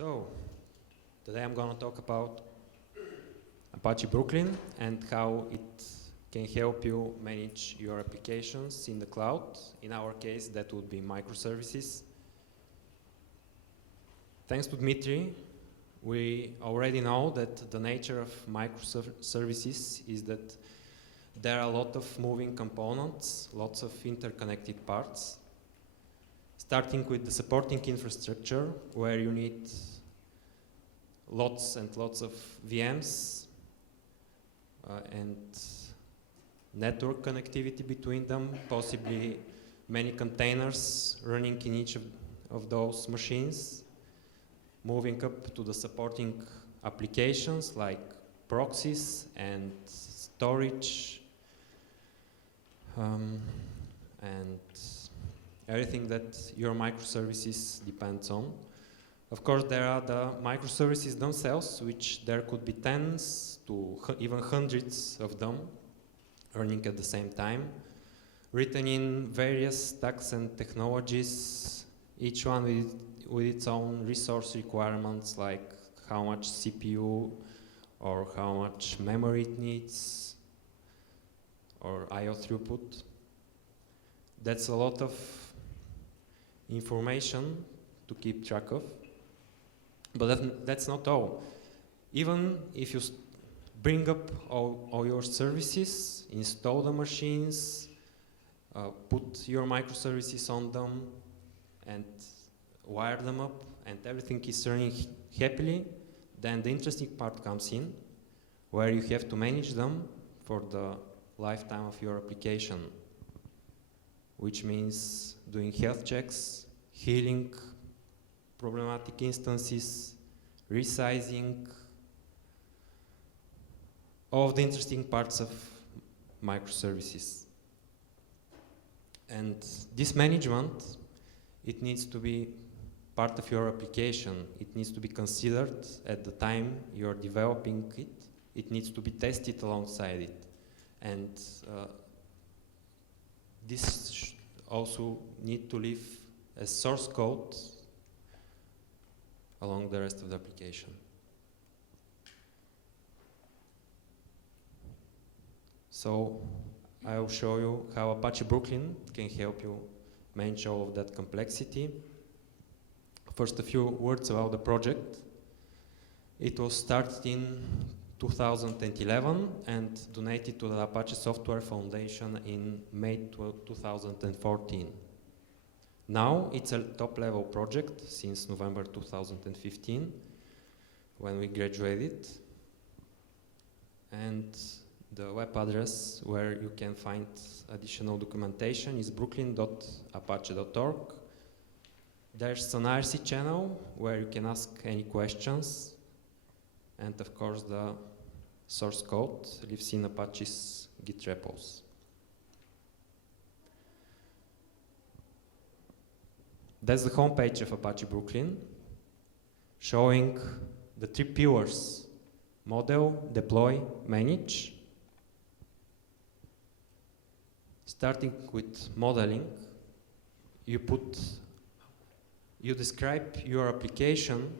So, today I'm going to talk about Apache Brooklyn and how it can help you manage your applications in the cloud. In our case, that would be microservices. Thanks to Dmitry, we already know that the nature of microservices is that there are a lot of moving components, lots of interconnected parts, starting with the supporting infrastructure, where you need lots and lots of VMs and network connectivity between them, possibly many containers running in each of those machines, moving up to the supporting applications like proxies and storage and everything that your microservices depends on. Of course, there are the microservices themselves, which there could be tens to even hundreds of them running at the same time, written in various stacks and technologies, each one with its own resource requirements, like how much CPU or how much memory it needs, or I/O throughput. That's a lot of information to keep track of. But that's not all. Even if you bring up all your services, install the machines, put your microservices on them, and wire them up, and everything is running happily, then the interesting part comes in, where you have to manage them for the lifetime of your application, which means doing health checks, healing problematic instances, resizing, all of the interesting parts of microservices. And this management, it needs to be part of your application. It needs to be considered at the time you're developing it. It needs to be tested alongside it. And this also need to live as source code along the rest of the application. So I will show you how Apache Brooklyn can help you manage all of that complexity. First, a few words about the project. It was started in 2011 and donated to the Apache Software Foundation in May 2014. Now it's a top-level project since November 2015, when we graduated. And the web address where you can find additional documentation is brooklyn.apache.org. There's an IRC channel where you can ask any questions. And of course, the source code lives in Apache's Git repos. That's the homepage of Apache Brooklyn, showing the 3 pillars: model, deploy, manage. Starting with modeling, you describe your application.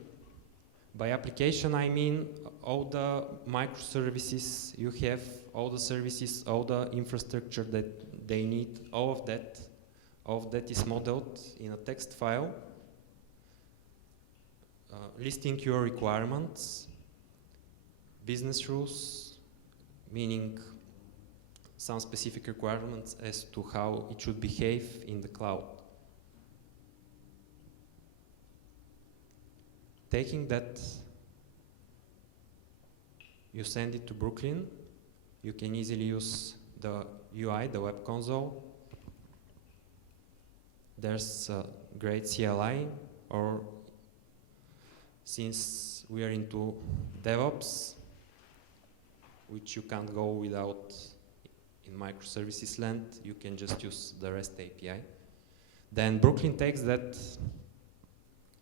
By application, I mean all the microservices you have, all the services, all the infrastructure that they need, all of that is modeled in a text file, listing your requirements, business rules, meaning some specific requirements as to how it should behave in the cloud. Taking that, you send it to Brooklyn. You can easily use the UI, the web console. There's a great CLI, or since we are into DevOps, which you can't go without in microservices land, you can just use the REST API. Then Brooklyn takes that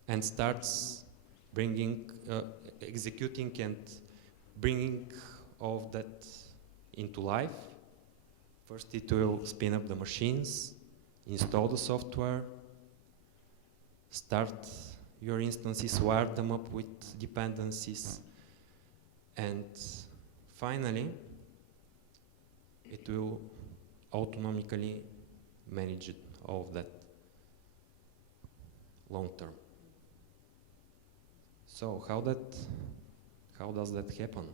and starts executing and bringing all of that into life. First, it will spin up the machines, install the software, start your instances, wire them up with dependencies, and finally, it will autonomically manage all of that long term. So how does that happen?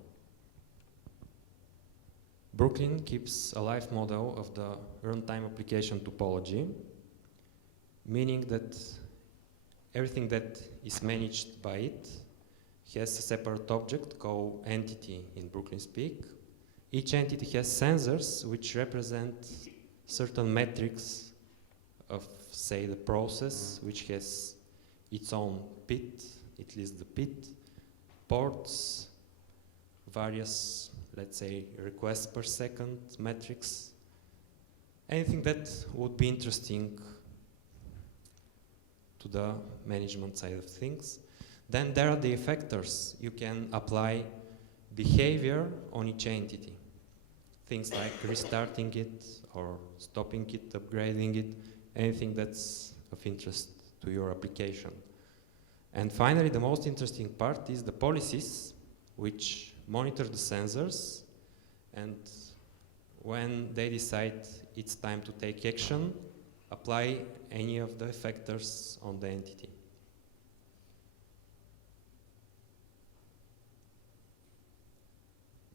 Brooklyn keeps a live model of the runtime application topology, meaning that everything that is managed by it has a separate object called entity in Brooklyn speak. Each entity has sensors which represent certain metrics of, say, the process, which has its own PIT, it lists the PIT, ports, various, let's say, requests per second metrics, anything that would be interesting to the management side of things. Then there are the effectors. You can apply behavior on each entity. Things like restarting it or stopping it, upgrading it, anything that's of interest to your application. And finally, the most interesting part is the policies, which monitor the sensors, and when they decide it's time to take action, apply any of the effectors on the entity.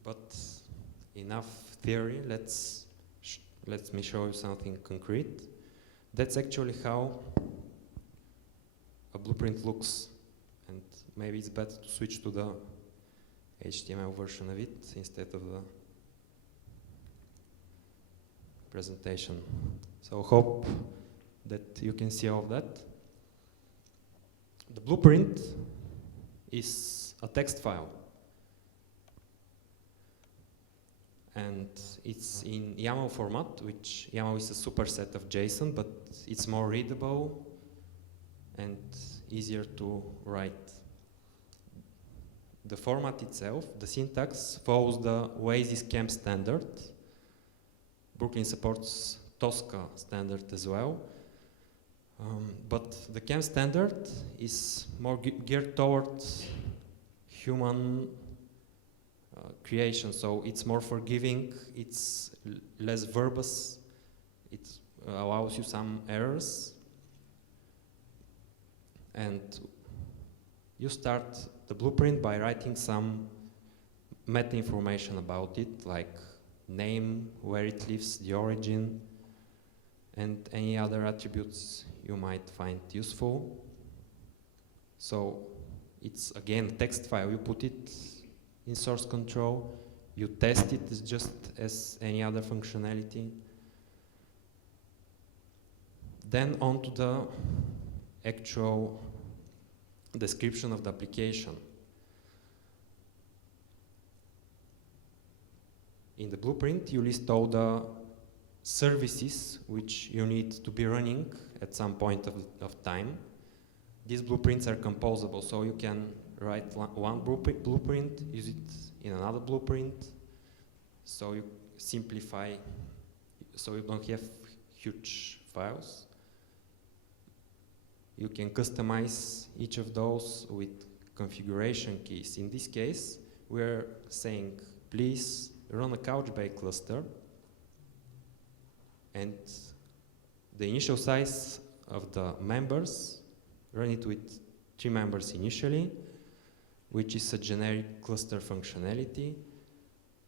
But enough theory, let me show you something concrete. That's actually how a blueprint looks, and maybe it's better to switch to the HTML version of it instead of the presentation. So hope that you can see all of that. The blueprint is a text file, and it's in YAML format, which YAML is a superset of JSON, but it's more readable and easier to write. The format itself, the syntax, follows the Oasis CAMP standard. Brooklyn supports Tosca standard as well. But the CAMP standard is more geared towards human creation, so it's more forgiving, it's less verbose, it allows you some errors, and you start the blueprint by writing some meta information about it, like name, where it lives, the origin, and any other attributes you might find useful. So it's again a text file, you put it in source control, you test it just as any other functionality. Then on to the actual description of the application. In the blueprint, you list all the services which you need to be running at some point of time. These blueprints are composable, so you can write one blueprint, use it in another blueprint, so you simplify, so you don't have huge files. You can customize each of those with configuration keys. In this case, we're saying, please run a Couchbase cluster, and the initial size of the members, run it with 3 members initially, which is a generic cluster functionality.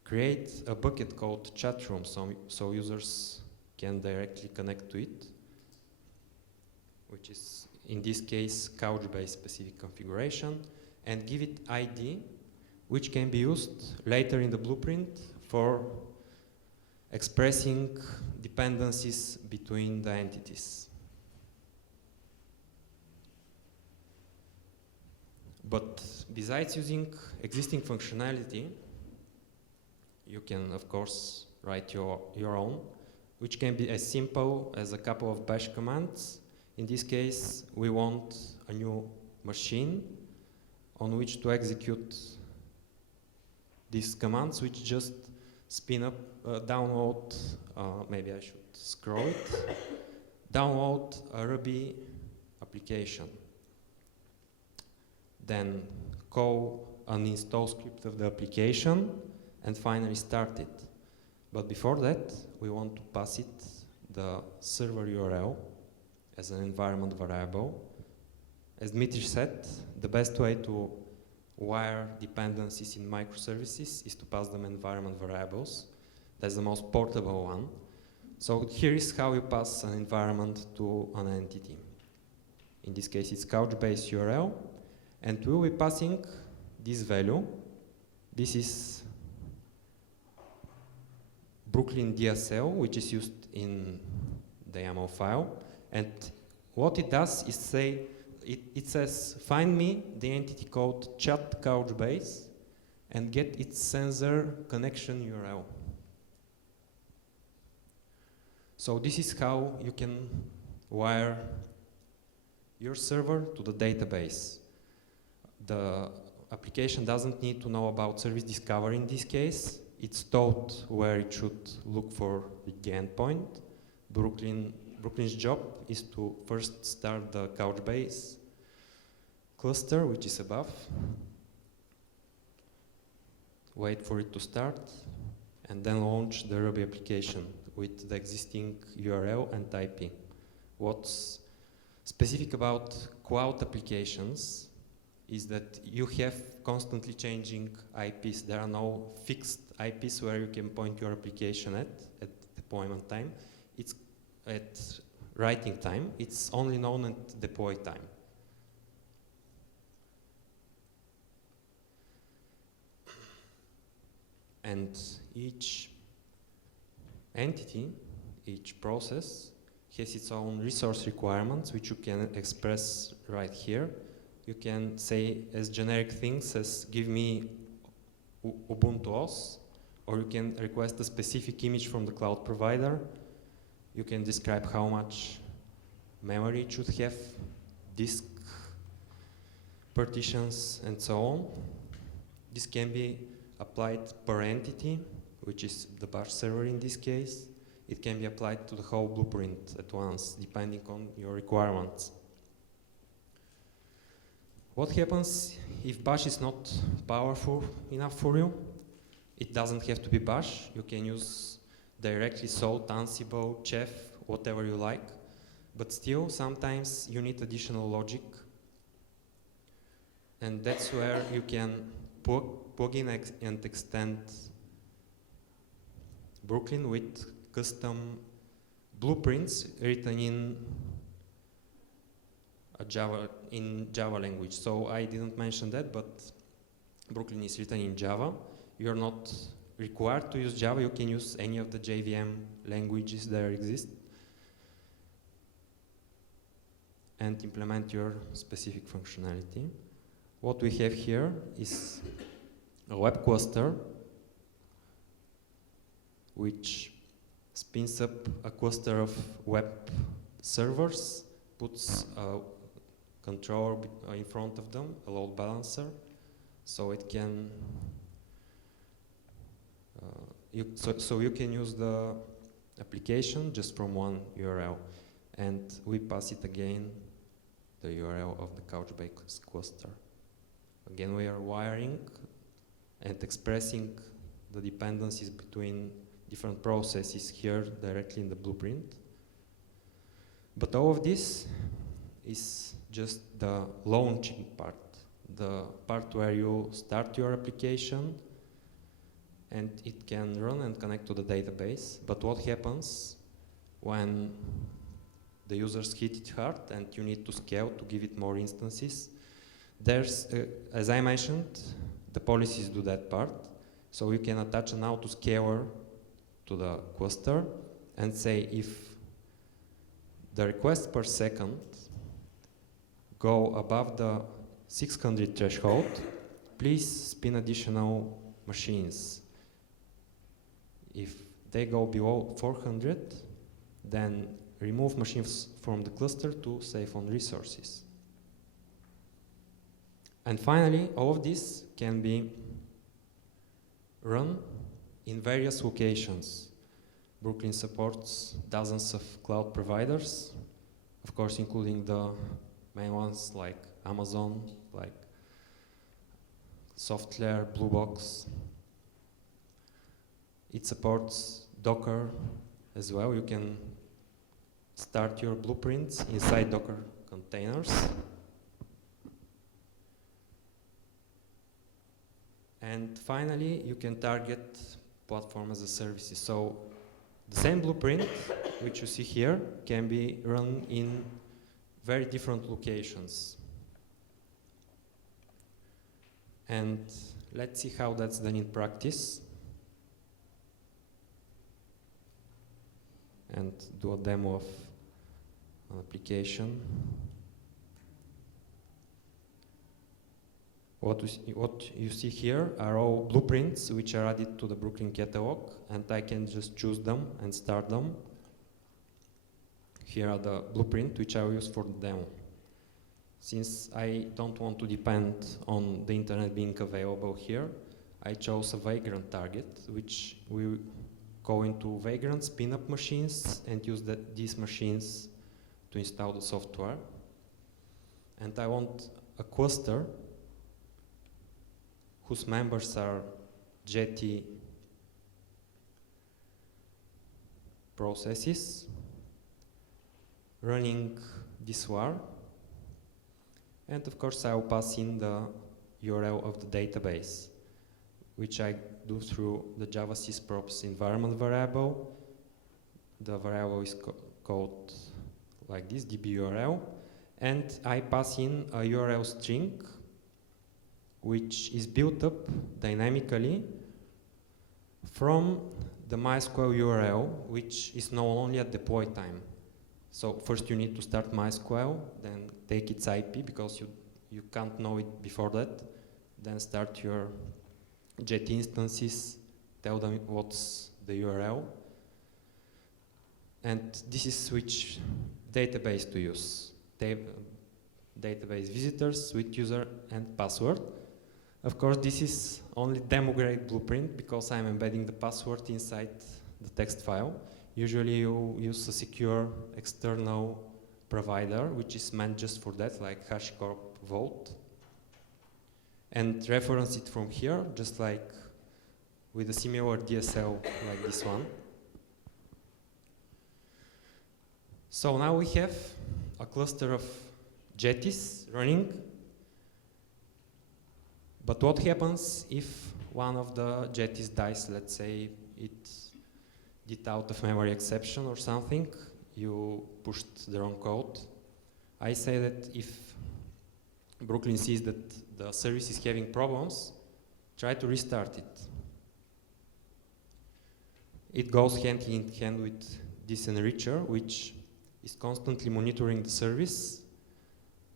Create a bucket called chat room, so users can directly connect to it, which is in this case Couchbase specific configuration, and give it ID, which can be used later in the blueprint for expressing dependencies between the entities. But besides using existing functionality, you can of course write your own, which can be as simple as a couple of bash commands. In this case, we want a new machine on which to execute these commands, which just spin up, download, maybe I should scroll it, download a Ruby application. then call an install script of the application, and finally start it. But before that, we want to pass it the server URL as an environment variable. As Dmitry said, the best way to wire dependencies in microservices is to pass them environment variables. That's the most portable one. So here is how you pass an environment to an entity. In this case, it's Couchbase URL, and we'll be passing this value. This is Brooklyn DSL, which is used in the YAML file. And what it does is say, it says, find me the entity called chat Couchbase and get its sensor connection URL. So this is how you can wire your server to the database. The application doesn't need to know about service discovery in this case. It's taught where it should look for the endpoint. Brooklyn's job is to first start the Couchbase cluster, which is above. Wait for it to start, and then launch the Ruby application with the existing URL and IP. What's specific about cloud applications is that you have constantly changing IPs. There are no fixed IPs where you can point your application at deployment time. It's at writing time. It's only known at deploy time. And each entity, each process, has its own resource requirements, which you can express right here. You can say as generic things as give me Ubuntu OS, or you can request a specific image from the cloud provider. You can describe how much memory it should have, disk partitions, and so on. This can be applied per entity, which is the bash server in this case. It can be applied to the whole blueprint at once, depending on your requirements. What happens if bash is not powerful enough for you? It doesn't have to be bash. You can use directly Salt, Ansible, Chef, whatever you like. But still, sometimes you need additional logic. And that's where you can plug in and extend Brooklyn with custom blueprints written in Java language. So I didn't mention that, but Brooklyn is written in Java. You're not required to use Java. You can use any of the JVM languages that exist and implement your specific functionality. What we have here is a web cluster which spins up a cluster of web servers, puts a controller in front of them, a load balancer, so it can so you can use the application just from one URL, and we pass it again the URL of the Couchbase cluster. Again, we are wiring and expressing the dependencies between different processes here directly in the blueprint. But all of this is just the launching part, the part where you start your application and it can run and connect to the database. But what happens when the users hit it hard and you need to scale to give it more instances? There's, as I mentioned, the policies do that part. So you can attach an autoscaler to the cluster and say if the requests per second go above the 600 threshold, please spin additional machines. If they go below 400, then remove machines from the cluster to save on resources. And finally, all of this can be run in various locations. Brooklyn supports dozens of cloud providers, of course, including the main ones like Amazon, like software, Blue Box. It supports Docker as well. You can start your blueprints inside Docker containers. And finally, you can target platform as a service. So the same blueprint, which you see here, can be run in very different locations. And let's see how that's done in practice. And do a demo of an application. What you see here are all blueprints which are added to the Brooklyn catalog, and I can just choose them and start them. Here are the blueprints which I will use for the demo. Since I don't want to depend on the internet being available here, I chose a Vagrant target, which will go into Vagrant spin-up machines and use these machines to install the software. And I want a cluster whose members are Jetty processes running this var. And of course, I will pass in the URL of the database, which I do through the Java sysprops environment variable. The variable is called like this, db_url, and I pass in a URL string, which is built up dynamically from the MySQL URL, which is known only at deploy time. So first you need to start MySQL, then take its IP because you can't know it before that. Then start your Jet instances, tell them what's the URL. And this is which database to use. Database visitors, switch user, and password. Of course, this is only demo-grade blueprint because I'm embedding the password inside the text file. Usually you use a secure external provider, which is meant just for that, like HashiCorp Vault. And reference it from here, just like with a similar DSL like this one. So now we have a cluster of jetties running. But what happens if one of the jetties dies? Let's say it did out of memory exception or something, you pushed the wrong code. I say that if Brooklyn sees that the service is having problems, try to restart it. It goes hand in hand with this enricher, which is constantly monitoring the service.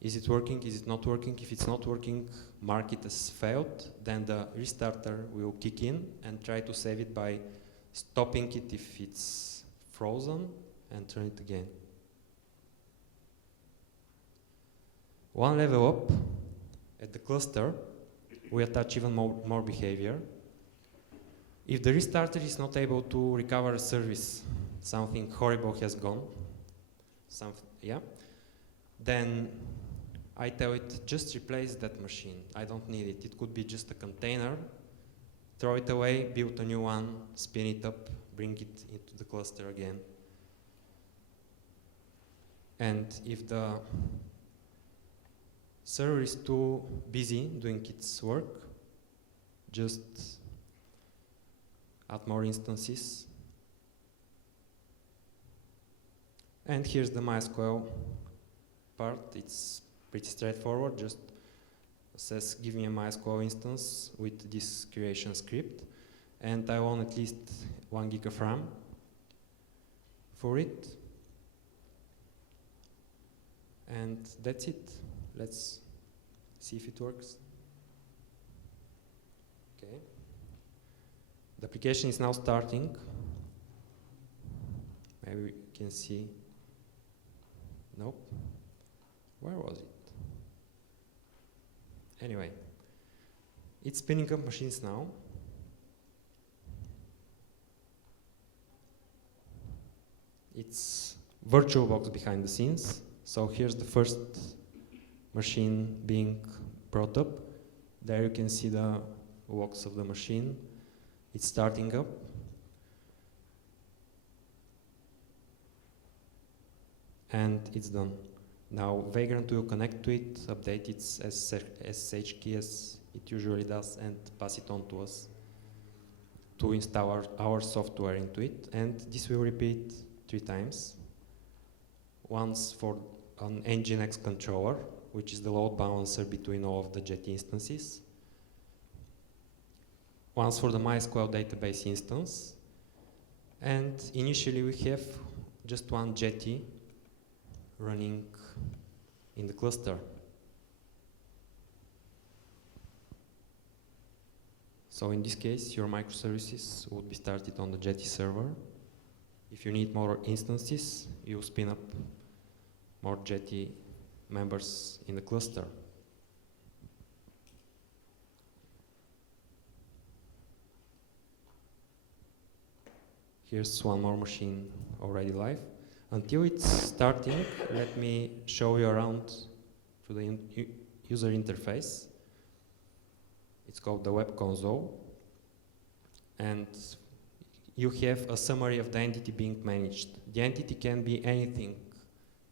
Is it working? Is it not working? If it's not working, mark it as failed. Then the restarter will kick in and try to save it by stopping it if it's frozen and turn it again. One level up, at the cluster, we attach even more behavior. If the restarter is not able to recover a service, something horrible has gone, then I tell it, just replace that machine. I don't need it. It could be just a container. Throw it away, build a new one, spin it up, bring it into the cluster again. And if the server is too busy doing its work, just add more instances. And here's the MySQL part. It's pretty straightforward. Just says, give me a MySQL instance with this creation script. And I want at least 1 gig of RAM for it. And that's it. Let's see if it works. Okay. The application is now starting. Maybe we can see. Nope. Where was it? Anyway, it's spinning up machines now. It's VirtualBox behind the scenes. So here's the first machine being brought up. There you can see the works of the machine. It's starting up. And it's done. Now Vagrant will connect to it, update its SSH key as it usually does, and pass it on to us to install our software into it. And this will repeat 3 times. Once for an Nginx controller, which is the load balancer between all of the Jetty instances. Once for the MySQL database instance. And initially we have just one Jetty running in the cluster. So in this case, your microservices would be started on the Jetty server. If you need more instances, you spin up more Jetty members in the cluster. Here's one more machine already live. Until it's starting, let me show you around to the user interface. It's called the web console. And you have a summary of the entity being managed. The entity can be anything,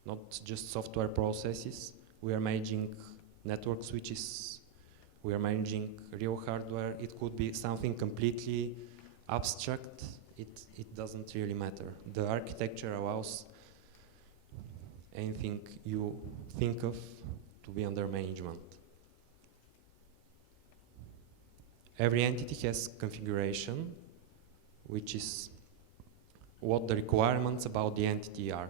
not just software processes. We are managing network switches. We are managing real hardware. It could be something completely abstract. It doesn't really matter. The architecture allows anything you think of to be under management. Every entity has configuration, which is what the requirements about the entity are.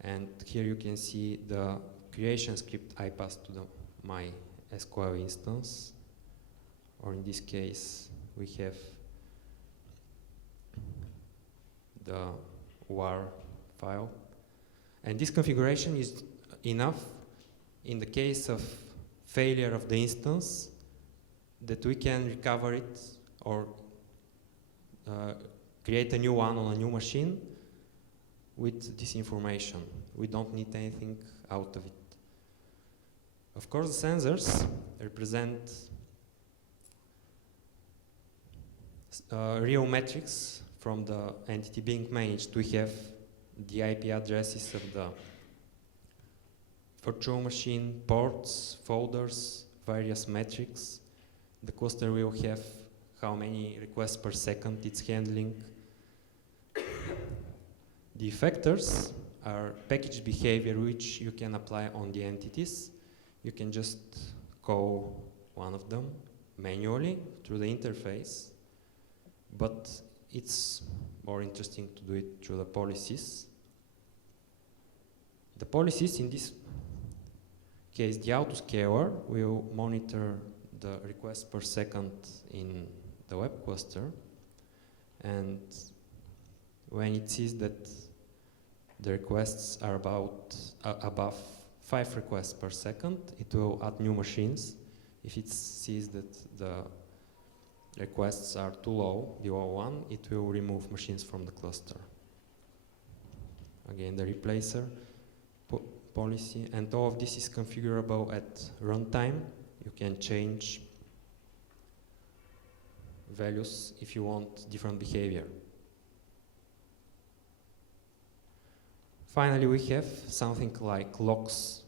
And here you can see the creation script I passed to my SQL instance, or in this case, we have the var file. And this configuration is enough in the case of failure of the instance that we can recover it or create a new one on a new machine with this information. We don't need anything out of it. Of course, the sensors represent real metrics from the entity being managed. We have the IP addresses of the virtual machine, ports, folders, various metrics. The cluster will have how many requests per second it's handling. The effectors are package behavior which you can apply on the entities. You can just call one of them manually through the interface, but it's more interesting to do it through the policies. The policies, in this case, the autoscaler will monitor the requests per second in the web cluster, and when it sees that the requests are above 5 requests per second, it will add new machines. If it sees that the requests are too low, below 1, it will remove machines from the cluster. Again, the replacer policy, and all of this is configurable at runtime. You can change values if you want different behavior. Finally, we have something like logs.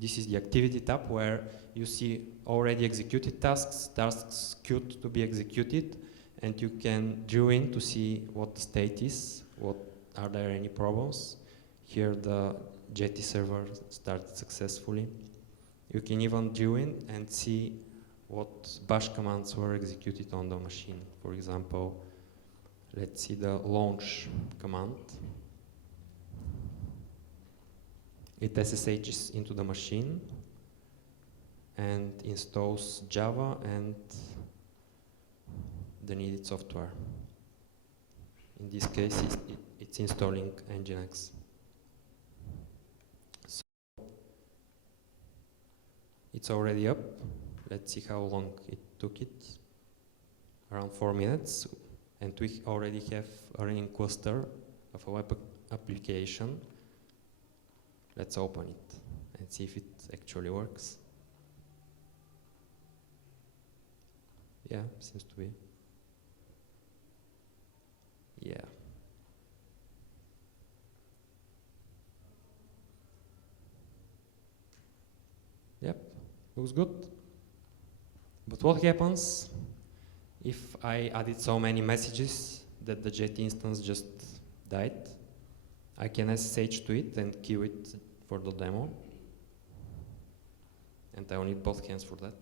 This is the activity tab where you see already executed tasks, tasks queued to be executed, and you can drill in to see what the state is, are there any problems. Here the Jetty server started successfully. You can even drill in and see what bash commands were executed on the machine. For example, let's see the launch command. It SSHs into the machine and installs Java and the needed software. In this case, it's installing Nginx. So it's already up. Let's see how long it took it. Around 4 minutes. And we already have a running cluster of a web application. Let's open it and see if it actually works. Yeah, seems to be. Yeah. Yep, looks good. But what happens if I added so many messages that the Jetty instance just died? I can SSH to it and queue it for the demo. And I will need both hands for that.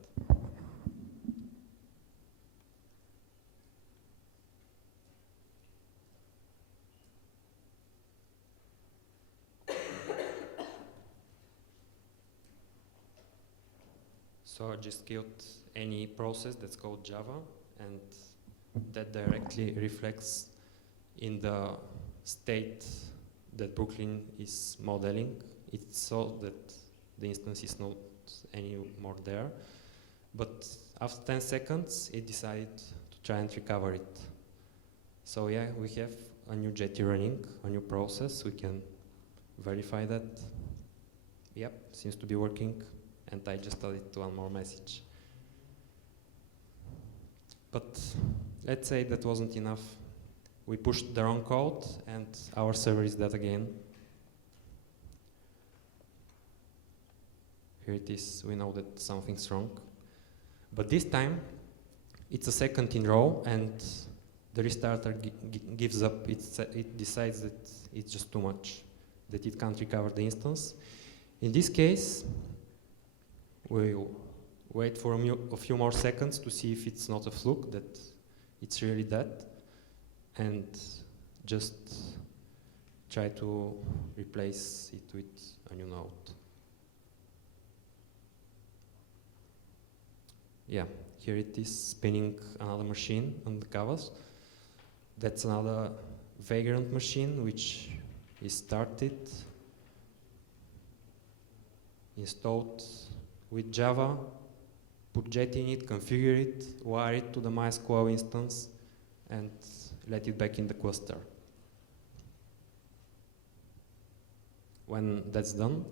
So I just killed any process that's called Java, and that directly reflects in the state that Brooklyn is modeling. It's so that the instance is not anymore there. But after 10 seconds, it decided to try and recover it. So yeah, we have a new Jetty running, a new process. We can verify that. Yep, seems to be working. And I just added one more message. But let's say that wasn't enough. We pushed the wrong code and our server is dead again. Here it is, we know that something's wrong. But this time, it's a second in row and the restarter gives up. It decides that it's just too much, that it can't recover the instance. In this case, we'll wait for a few more seconds to see if it's not a fluke, that it's really dead, and just try to replace it with a new node. Yeah, here it is spinning another machine on the covers. That's another Vagrant machine which is started, installed with Java, put Jetty in it, configure it, wire it to the MySQL instance, and let it back in the cluster. When that's done,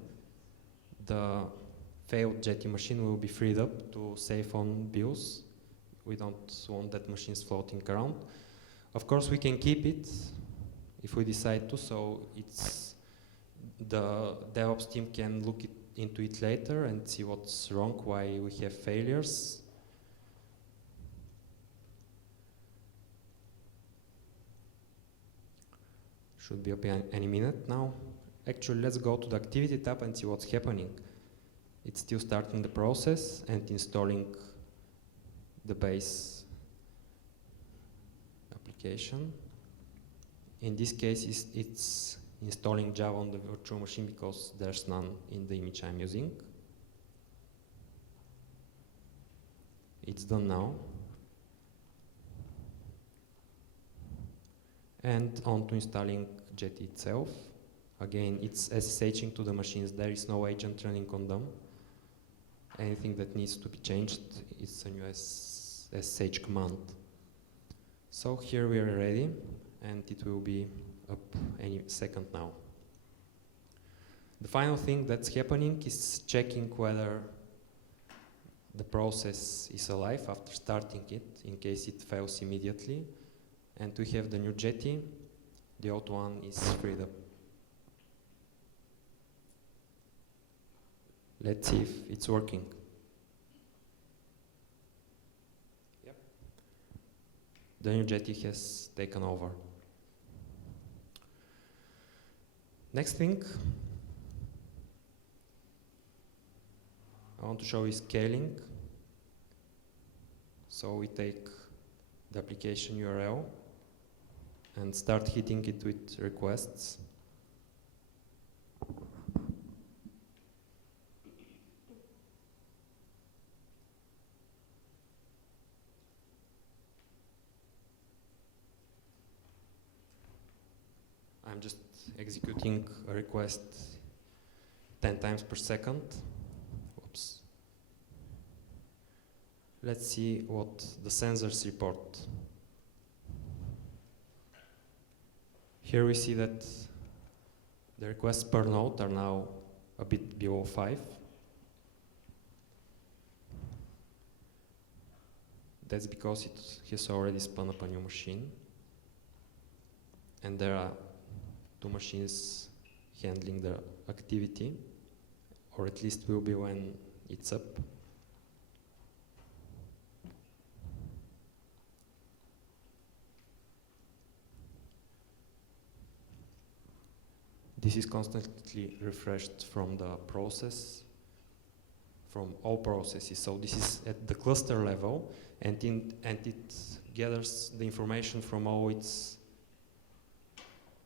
the failed Jetty machine will be freed up to save on BIOS. We don't want that machines floating around. Of course, we can keep it if we decide to, so it's the DevOps team can look into it later and see what's wrong, why we have failures. Should be up any minute now. Actually, let's go to the activity tab and see what's happening. It's still starting the process and installing the base application. In this case, it's installing Java on the virtual machine because there's none in the image I'm using. It's done now. And on to installing Jetty itself. Again, it's SSHing to the machines. There is no agent running on them. Anything that needs to be changed is a new SSH command. So here we are ready, and it will be up any second now. The final thing that's happening is checking whether the process is alive after starting it, in case it fails immediately. And we have the new Jetty. The old one is freed up. Let's see if it's working. Yep. The new Jetty has taken over. Next thing I want to show is scaling. So we take the application URL and start hitting it with requests. I'm just executing a request 10 times per second. Whoops. Let's see what the sensors report. Here we see that the requests per node are now a bit below 5. That's because it has already spun up a new machine. And there are two machines handling the activity, or at least will be when it's up. This is constantly refreshed from the process, from all processes. So this is at the cluster level, and it gathers the information from all its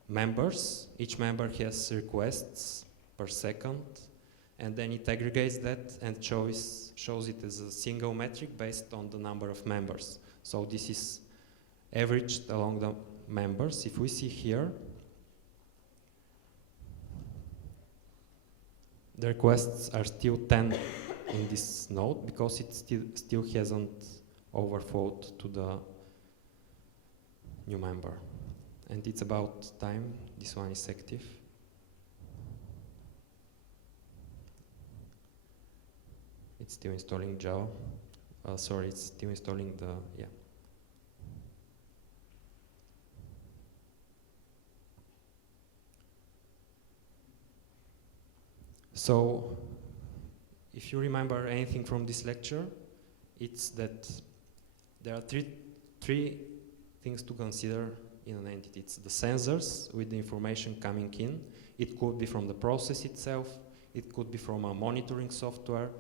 members. Each member has requests per second, and then it aggregates that and shows it as a single metric based on the number of members. So this is averaged along the members. If we see here, the requests are still 10 in this node because it still hasn't overflowed to the new member. And it's about time this one is active. It's still installing Java. Sorry, it's still installing the, yeah. So, if you remember anything from this lecture, it's that there are three things to consider in an entity. It's the sensors with the information coming in. It could be from the process itself. It could be from a monitoring software.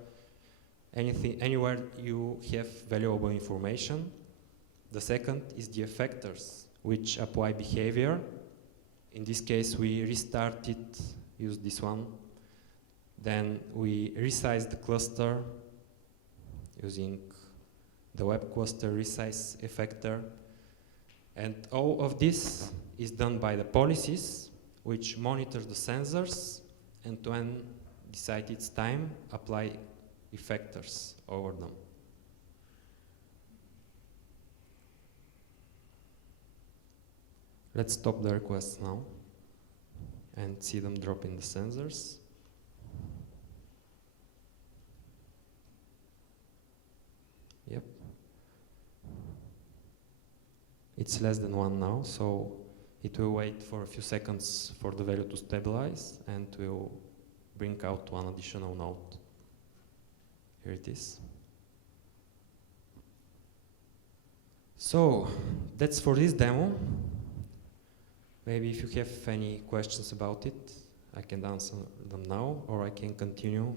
Anywhere you have valuable information. The second is the effectors, which apply behavior. In this case, we restart it, use this one. Then we resize the cluster using the web cluster resize effector. And all of this is done by the policies, which monitor the sensors, and when decide it's time, apply effectors over them. Let's stop the requests now and see them drop in the sensors. Yep. It's less than 1 now, so it will wait for a few seconds for the value to stabilize and will bring out one additional node. Here it is. So that's for this demo. Maybe if you have any questions about it, I can answer them now, or I can continue.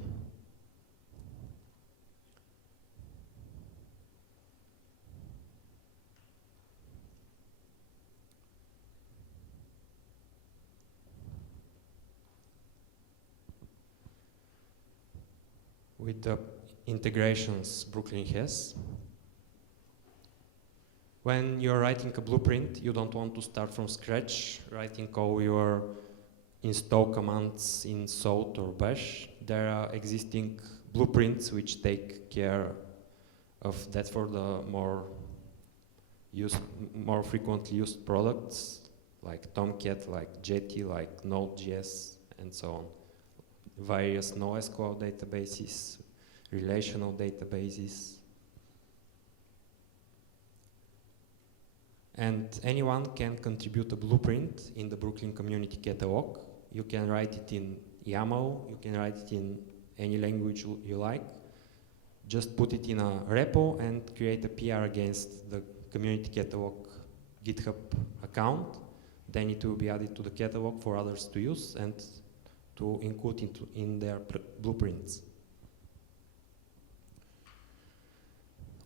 With the integrations Brooklyn has, when you're writing a blueprint, you don't want to start from scratch, writing all your install commands in Salt or Bash. There are existing blueprints which take care of that for the more frequently used products, like Tomcat, like Jetty, like Node.js, and so on. Various NoSQL databases, relational databases. And anyone can contribute a blueprint in the Brooklyn Community Catalog. You can write it in YAML, you can write it in any language you like. Just put it in a repo and create a PR against the Community Catalog GitHub account. Then it will be added to the catalog for others to use and to include in their blueprints.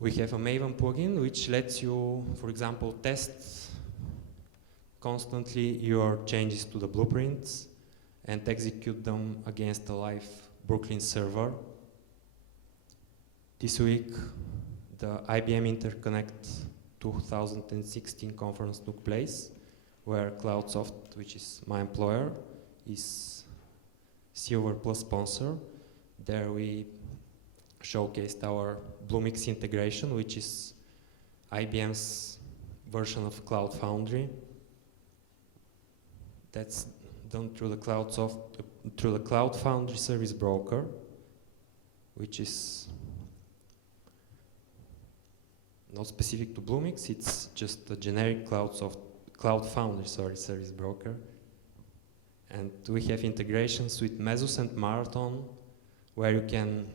We have a Maven plugin which lets you, for example, test constantly your changes to the blueprints and execute them against a live Brooklyn server. This week, the IBM Interconnect 2016 conference took place, where CloudSoft, which is my employer, is Silver Plus sponsor. There we showcased our Bluemix integration, which is IBM's version of Cloud Foundry. That's done through the Cloud Foundry service broker, which is not specific to Bluemix, it's just a generic Cloud Foundry service broker. And we have integrations with Mesos and Marathon, where you can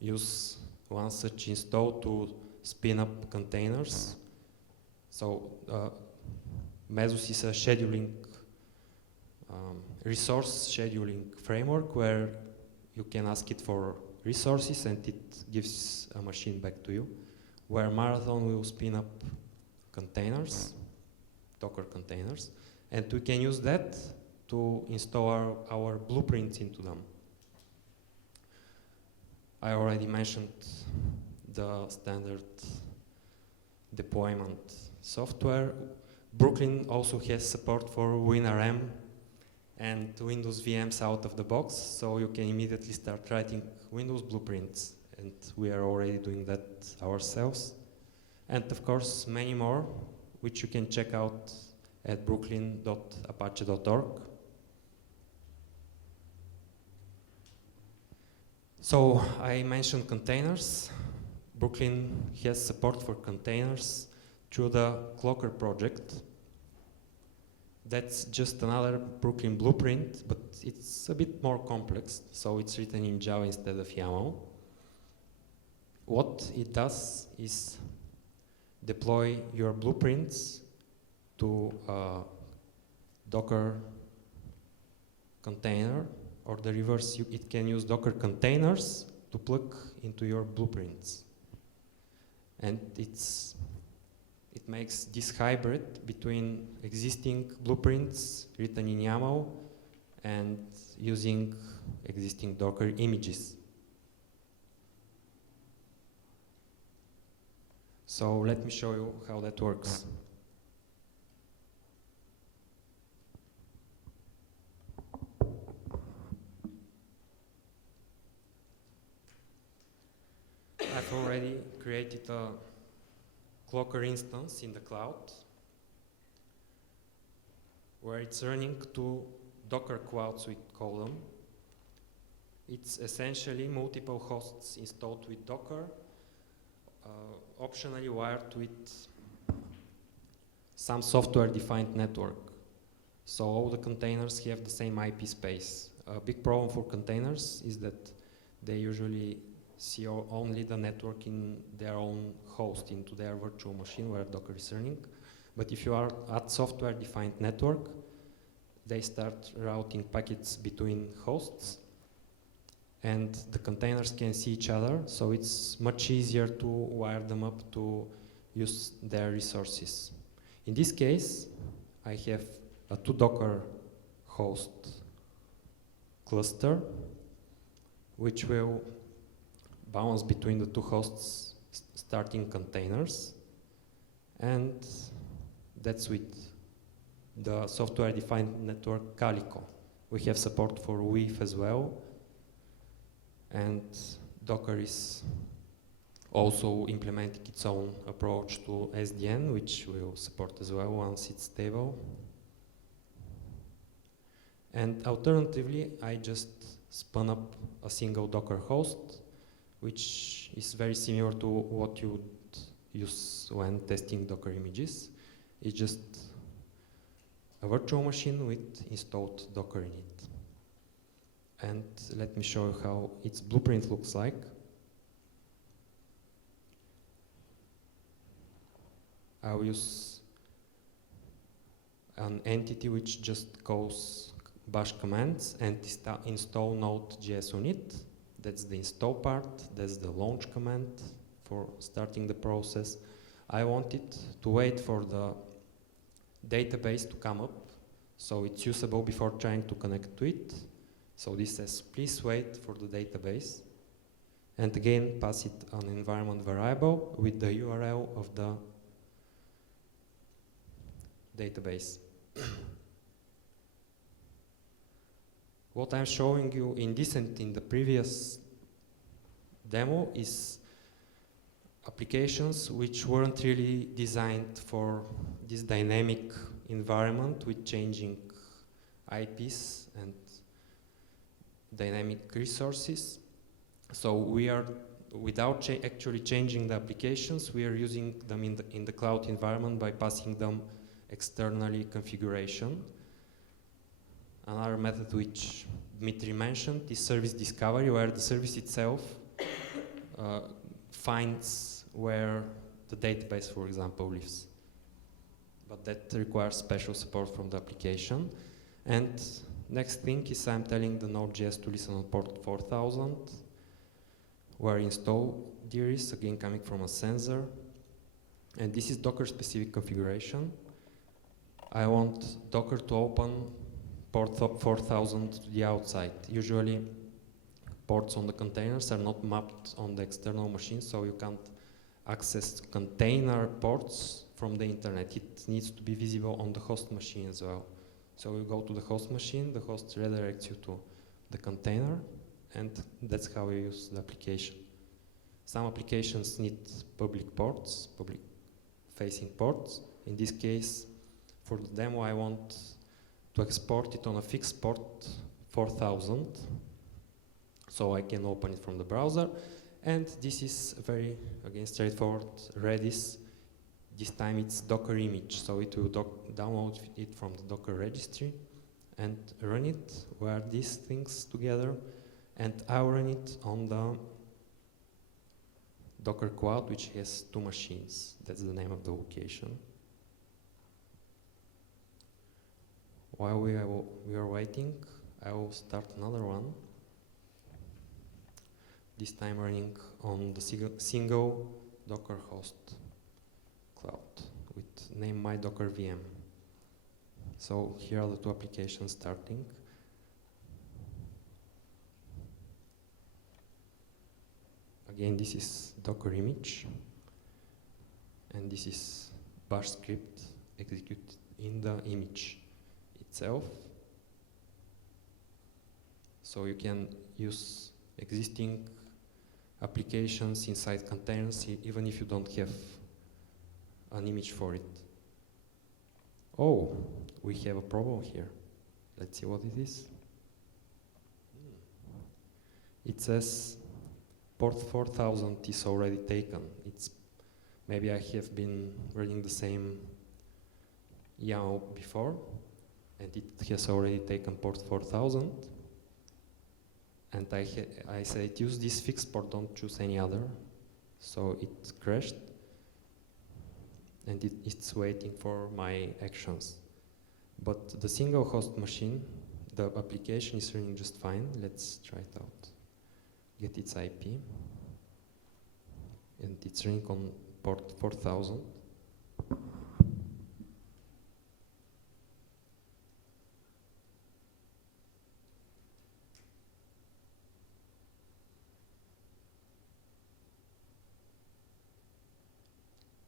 use one such install to spin up containers. So Mesos is a scheduling, resource scheduling framework where you can ask it for resources and it gives a machine back to you, where Marathon will spin up containers, Docker containers, and we can use that to install our blueprints into them. I already mentioned the standard deployment software. Brooklyn also has support for WinRM and Windows VMs out of the box, so you can immediately start writing Windows blueprints, and we are already doing that ourselves. And of course, many more, which you can check out at brooklyn.apache.org. So I mentioned containers. Brooklyn has support for containers through the Clocker project. That's just another Brooklyn blueprint, but it's a bit more complex, so it's written in Java instead of YAML. What it does is deploy your blueprints to a Docker container, or the reverse, it can use Docker containers to plug into your blueprints. And it makes this hybrid between existing blueprints written in YAML and using existing Docker images. So let me show you how that works. I've already created a Clocker instance in the cloud where it's running two Docker quads, we call them. It's essentially multiple hosts installed with Docker, optionally wired with some software-defined network. So all the containers have the same IP space. A big problem for containers is that they usually see only the network in their own host, into their virtual machine where Docker is running. But if you are at software-defined network, they start routing packets between hosts, and the containers can see each other, so it's much easier to wire them up to use their resources. In this case, I have a 2 Docker host cluster, which will bounce between the two hosts starting containers, and that's with the software-defined network Calico. We have support for WIF as well, and Docker is also implementing its own approach to SDN, which we'll support as well once it's stable. And alternatively, I just spun up a single Docker host, which is very similar to what you would use when testing Docker images. It's just a virtual machine with installed Docker in it. And let me show you how its blueprint looks like. I'll use an entity which just calls bash commands and install node.js on it. That's the install part, that's the launch command for starting the process. I want it to wait for the database to come up, so it's usable before trying to connect to it. So this says, please wait for the database. And again, pass it an environment variable with the URL of the database. What I'm showing you in this and in the previous demo is applications which weren't really designed for this dynamic environment with changing IPs and dynamic resources. So we without actually changing the applications, we are using them in the cloud environment by passing them externally configuration. Another method which Dmitry mentioned is service discovery, where the service itself finds where the database, for example, lives. But that requires special support from the application. And next thing is I'm telling the Node.js to listen on port 4000, where install there is, again coming from a sensor. And this is Docker specific configuration. I want Docker to open port 4000 to the outside. Usually ports on the containers are not mapped on the external machine, so you can't access container ports from the internet. It needs to be visible on the host machine as well. So you go to the host machine, the host redirects you to the container, and that's how you use the application. Some applications need public ports, public facing ports. In this case, for the demo, I want to export it on a fixed port 4000, so I can open it from the browser. And this is very, again, straightforward Redis. This time it's Docker image, so it will download it from the Docker registry and run it, wire these things together, and I'll run it on the Docker Cloud, which has 2 machines. That's the name of the location. While we are waiting, I will start another one. This time running on the single Docker host cloud with name my Docker VM. So here are the 2 applications starting. Again, this is Docker image, and this is bash script executed in the image itself. So you can use existing applications inside containers even if you don't have an image for it. Oh, we have a problem here. Let's see what it is. It says port 4000 is already taken. It's maybe I have been running the same YAML before, and it has already taken port 4000. And I said use this fixed port, don't choose any other. So it crashed, and it's waiting for my actions. But the single host machine, the application is running just fine. Let's try it out. Get its IP, and it's running on port 4000.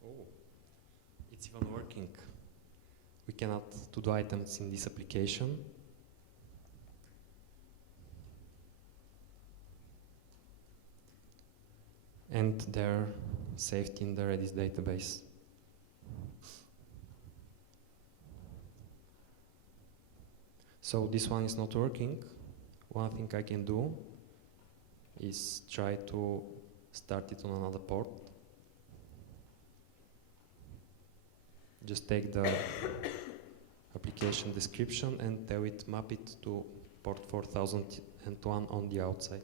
Oh, it's even working. We cannot do items in this application. And they're saved in the Redis database. So this one is not working. One thing I can do is try to start it on another port. Just take the application description and tell it map it to port 4001 on the outside.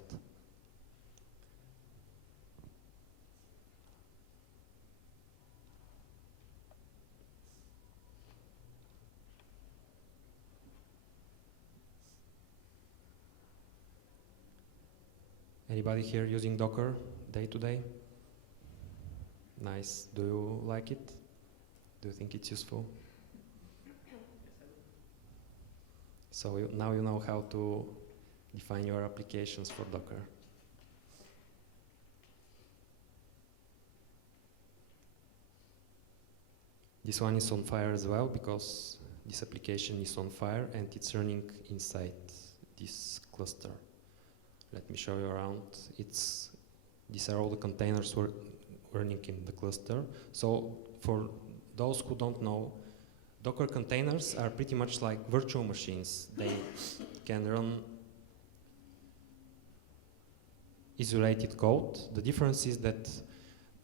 Anybody here using Docker day to day? Nice. Do you like it? Do you think it's useful? So now you know how to define your applications for Docker. This one is on fire as well because this application is on fire and it's running inside this cluster. Let me show you around. These are all the containers running in the cluster. So for those who don't know, Docker containers are pretty much like virtual machines. They can run isolated code. The difference is that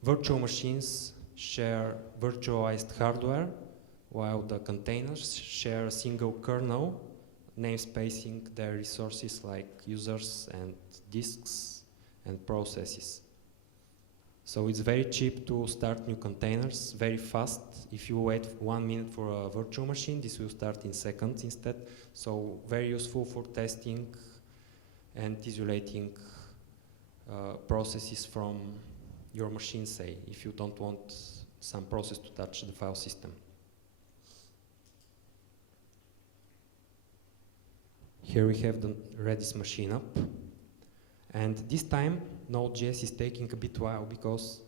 virtual machines share virtualized hardware, while the containers share a single kernel, namespacing their resources like users and disks and processes. So it's very cheap to start new containers, very fast. If you wait 1 minute for a virtual machine, this will start in seconds instead. So very useful for testing and isolating processes from your machine, say, if you don't want some process to touch the file system. Here we have the Redis machine up. And this time, Node.js is taking a bit while because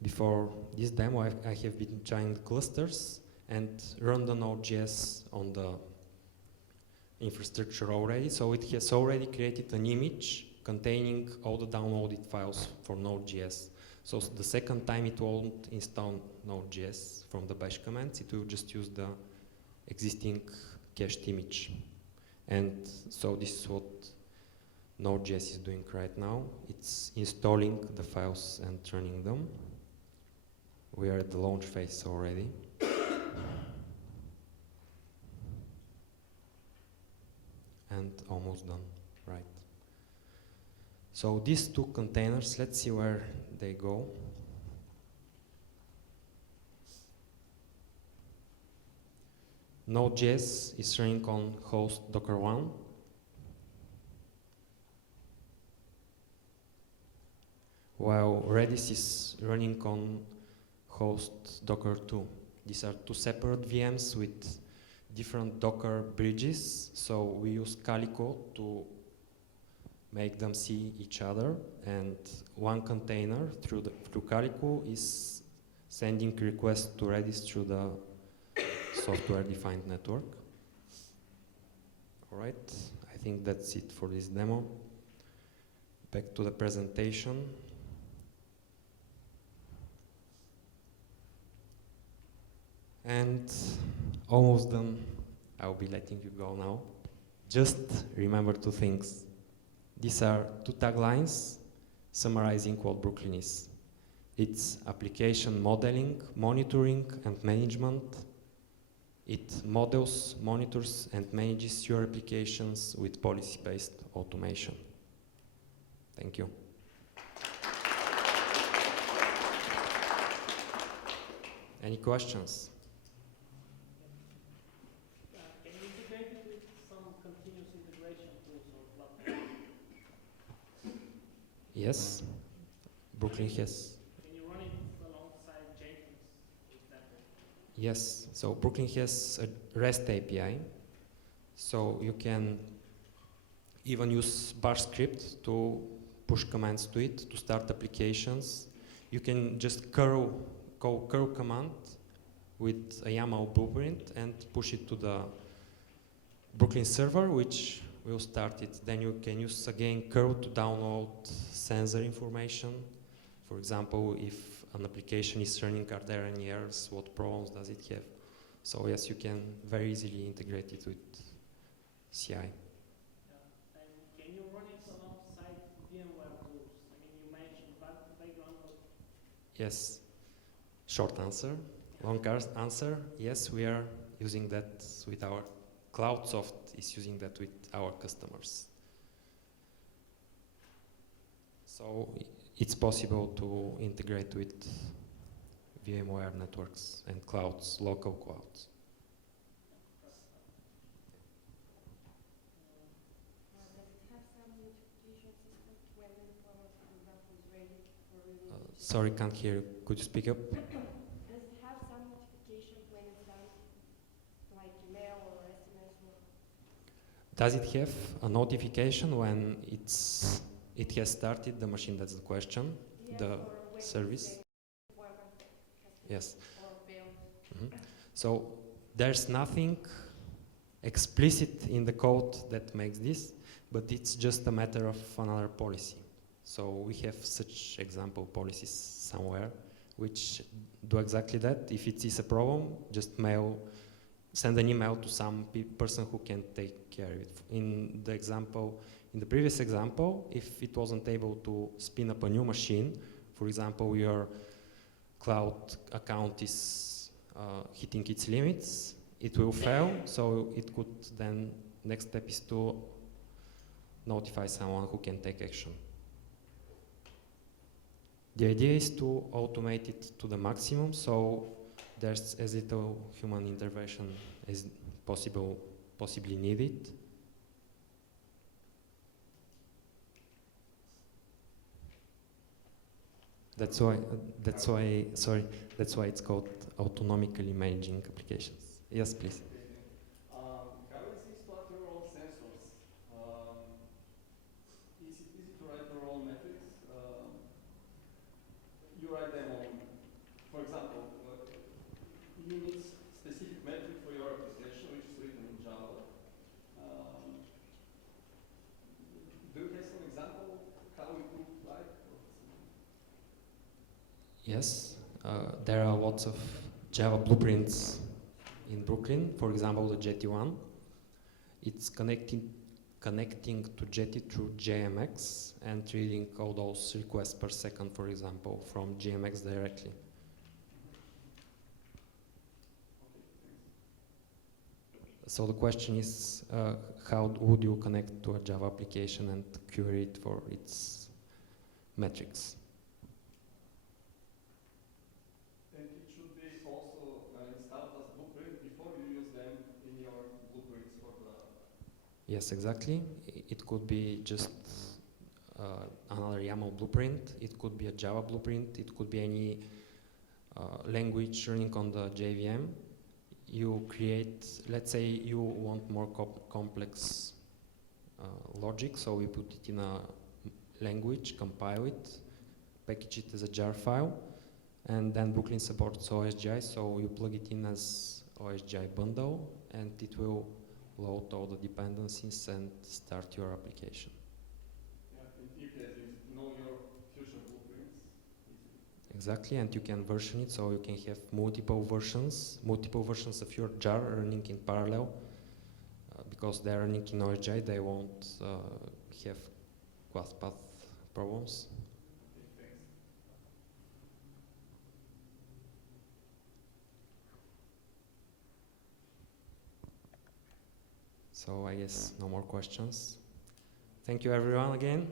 before this demo, I have been trying clusters and run the Node.js on the infrastructure already. So it has already created an image containing all the downloaded files for Node.js. So the second time it won't install Node.js from the bash commands, it will just use the existing cached image. And so this is what Node.js is doing right now. It's installing the files and running them. We are at the launch phase already. And almost done, right? So these two containers, let's see where they go. Node.js is running on host Docker 1. While Redis is running on host Docker 2. These are two separate VMs with different Docker bridges. So we use Calico to make them see each other. And one container through Calico is sending requests to Redis through the software-defined network. All right, I think that's it for this demo. Back to the presentation. And almost done. I'll be letting you go now. Just remember two things. These are two taglines summarizing what Brooklyn is. It's application modeling, monitoring, and management. It models, monitors, and manages your applications with policy-based automation. Thank you. Any questions? Can you integrate it with some continuous integration tools or platforms? Yes. Brooklyn has. Can you run it alongside Jenkins, for example? Yes. So Brooklyn has a REST API. So you can even use Bash script to push commands to it to start applications. You can just call curl command with a YAML blueprint and push it to the Brooklyn server, which will start it. Then you can use again curl to download sensor information. For example, if an application is running, are there any errors? What problems does it have? So yes, you can very easily integrate it with CI. Yeah. And can you run it alongside VMware tools? I mean, you mentioned background. Yes. Short answer. Long answer. Yes, we are using that with our CloudSoft is using that with our customers. So it's possible to integrate with VMware networks and clouds, local clouds. Sorry, can't hear you. Could you speak up? Does it have some notification when it's done, like email or SMS? Or Does it have a notification when it has started the machine? That's the question. yes, The or when service. Yes. Or fails? Mm-hmm. So there's nothing explicit in the code that makes this, but it's just a matter of another policy. So we have such example policies somewhere which do exactly that. If it is a problem, just send an email to some person who can take care of it. In the example, in the previous example, if it wasn't able to spin up a new machine, for example, your cloud account is hitting its limits, it will fail, so it could then, next step is to notify someone who can take action. The idea is to automate it to the maximum, so there's as little human intervention as possibly needed. That's why it's called autonomically managing applications. Yes, please. How is it plot your own sensors? Is it easy to write your own metrics? You write them on, for example, you need specific metric for your application, which is written in Java. Do you have some example how it would look like? Yes, there are lots of Java blueprints in Brooklyn. For example, the Jetty one. It's connecting to Jetty through JMX and reading all those requests per second, for example, from JMX directly. So the question is, how would you connect to a Java application and query it for its metrics? And it should be also installed as blueprint before you use them in your blueprints for the... Yes, exactly. It could be just another YAML blueprint. It could be a Java blueprint. It could be any language running on the JVM. You create, let's say you want more complex logic, so we put it in a language, compile it, package it as a jar file, and then Brooklyn supports OSGI, so you plug it in as OSGI bundle, and it will load all the dependencies and start your application. Yeah, and you can know your future blueprints. Exactly, and you can version it, so you can have multiple versions of your jar running in parallel. Because they're running in OSGI, they won't have class path problems. Okay, thanks. So I guess no more questions. Thank you everyone again.